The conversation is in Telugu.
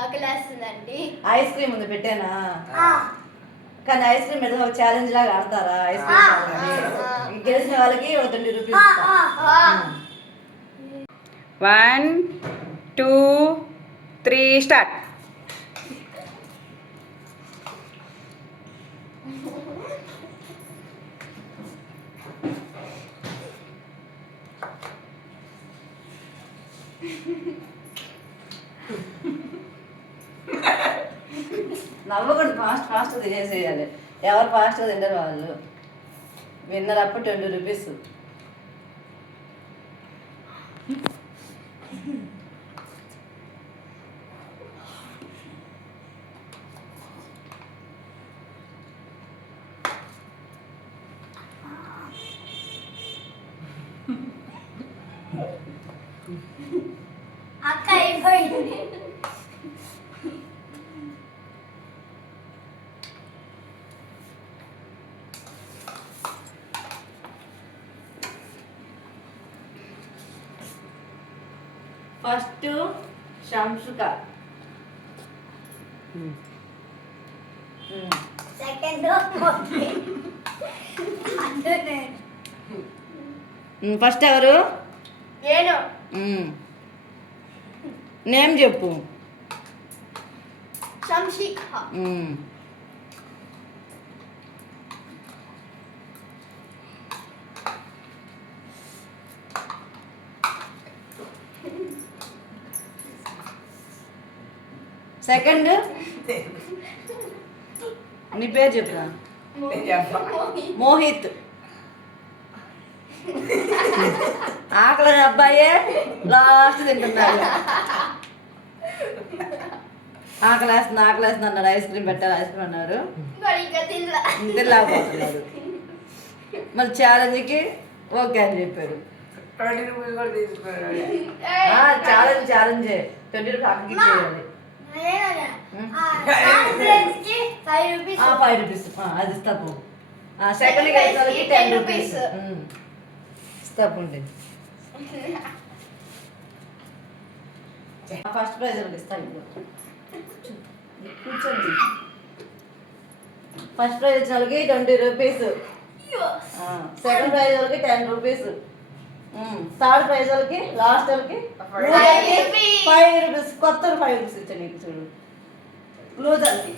ఆకలేస్తుందండి. ఐస్ క్రీమ్ ఉంది పెట్టానా? కానీ ఐస్ క్రీమ్ పెడితే ఒక ఛాలెంజ్ లాగా ఆడతారా? ఐస్ క్రీమ్ గెలిచిన వాళ్ళకి ఒక 20 రూపీస్. 1 2 3 స్టార్ట్. నవ్వకూడదు, ఫాస్ట్ తినేసేయాలి. ఎవరు ఫాస్ట్గా తింటారు వాళ్ళు విన్నర్. అప్పుడు 20 రూపీస్. అక్క అయిపోయింది. ఫస్ట్ శంషుక, సెకండ్ ఫస్ట్ ఎవరు? నేను. నేమ్ చెప్పు. శంషిక. సెకండ్ నీ పేరు చెప్పురా. మోహిత్. ఆకలి అబ్బాయే లాస్ట్ తింటున్నాడు. ఆకలేస్తుంది అన్నాడు. ఐస్ క్రీమ్ పెట్టారు, ఐస్ క్రీమ్ అన్నారు. తినలేకపోతున్నాడు. మళ్ళీ ఛాలెంజ్కి ఓకే అని చెప్పాడు. ఛాలెంజే 20 రూపీస్ అక్కడికి ఇచ్చేయాలి. 5 రూపీస్ అది ఇస్తాపు. సెకండ్ కలిసిన వాళ్ళకి 10 రూపీస్ ఇస్తాపు. ఫస్ట్ ప్రైజ్ వాళ్ళకి ఇస్తాను. కూర్చోండి. ఫస్ట్ ప్రైజ్ వచ్చిన వాళ్ళకి 20 రూపీస్, సెకండ్ ప్రైజ్ వాళ్ళకి 10 రూపీస్, థర్డ్ ప్రైజ్ వాళ్ళకి లాస్ట్ వాళ్ళకి 5 రూపీస్. కొత్త 5 రూపీస్ ఇచ్చా నీకు. చూడు లూజర్కి